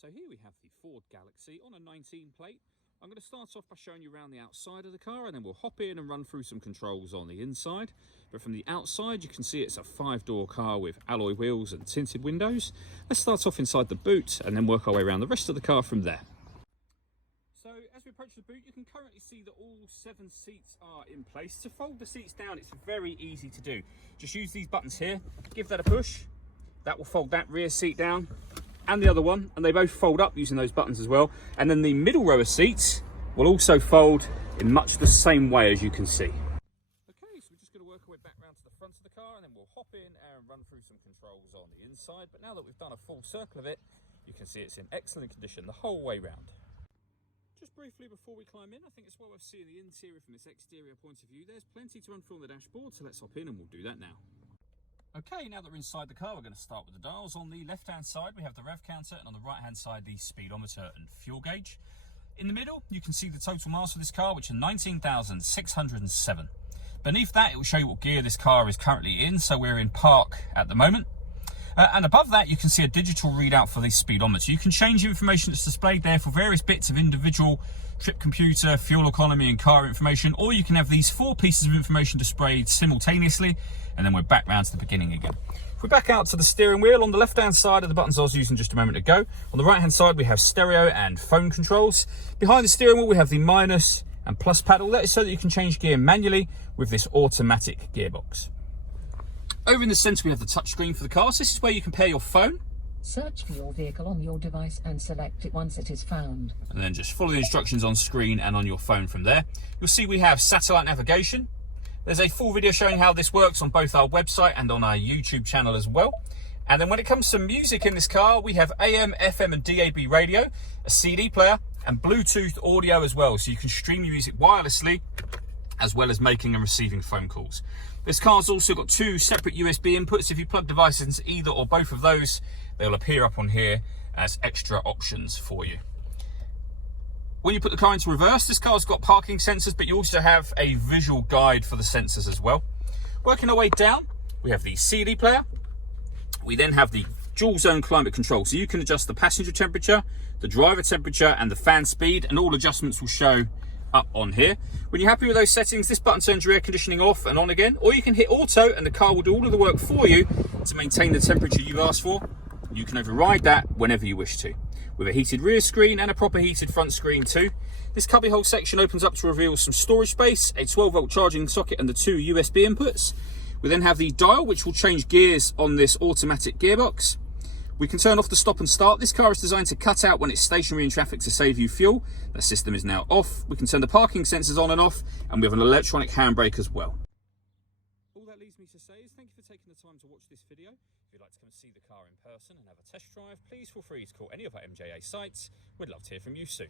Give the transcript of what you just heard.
So here we have the Ford Galaxy on a 19 plate. I'm going to start off by showing you around the outside of the car, and then we'll hop in and run through some controls on the inside. But from the outside, you can see it's a 5-door car with alloy wheels and tinted windows. Let's start off inside the boot and then work our way around the rest of the car from there. So as we approach the boot, you can currently see that all 7 seats are in place. To fold the seats down, it's very easy to do. Just use these buttons here, give that a push. That will fold that rear seat down and the other one, and they both fold up using those buttons as well. And then the middle row of seats will also fold in much the same way, as you can see. Okay, so we're just going to work our way back round to the front of the car, and then we'll hop in and run through some controls on the inside. But now that we've done a full circle of it, you can see it's in excellent condition the whole way round. Just briefly before we climb in, I think it's well worth seeing the interior from this exterior point of view. There's plenty to run through on the dashboard, so let's hop in and we'll do that now. Okay, now that we're inside the car, we're going to start with the dials. On the left-hand side, we have the Rev Counter, and on the right-hand side, the speedometer and fuel gauge. In the middle, you can see the total miles for this car, which are 19,607. Beneath that, it will show you what gear this car is currently in, so we're in park at the moment. And above that, you can see a digital readout for the speedometer. You can change the information that's displayed there for various bits of individual trip computer, fuel economy and car information, or you can have these 4 pieces of information displayed simultaneously, and then we're back round to the beginning again. If we back out to the steering wheel, on the left-hand side are the buttons I was using just a moment ago. On the right-hand side, we have stereo and phone controls. Behind the steering wheel, we have the minus and plus paddle. That is so that you can change gear manually with this automatic gearbox. Over in the centre, we have the touchscreen for the car. So this is where you can pair your phone. Search for your vehicle on your device and select it once it is found. And then just follow the instructions on screen and on your phone from there. You'll see we have satellite navigation. There's a full video showing how this works on both our website and on our YouTube channel as well. And then when it comes to music in this car, we have AM, FM and DAB radio, a CD player and Bluetooth audio as well. So you can stream your music wirelessly as well as making and receiving phone calls. This car's also got 2 separate USB inputs. If you plug devices into either or both of those, they'll appear up on here as extra options for you. When you put the car into reverse, this car's got parking sensors, but you also have a visual guide for the sensors as well. Working our way down, we have the CD player. We then have the dual zone climate control. So you can adjust the passenger temperature, the driver temperature, and the fan speed, and all adjustments will show up on here. When you're happy with those settings, this button turns your air conditioning off and on again, or you can hit auto and the car will do all of the work for you to maintain the temperature you've asked for. You can override that whenever you wish to. With a heated rear screen and a proper heated front screen too. This cubbyhole section opens up to reveal some storage space, a 12-volt charging socket and the 2 USB inputs. We then have the dial, which will change gears on this automatic gearbox. We can turn off the stop and start. This car is designed to cut out when it's stationary in traffic to save you fuel. That system is now off. We can turn the parking sensors on and off, and we have an electronic handbrake as well. All that leaves me to say is thank you for taking the time to watch this video. If you'd like to come and see the car in person and have a test drive, please feel free to call any of our MJA sites. We'd love to hear from you soon.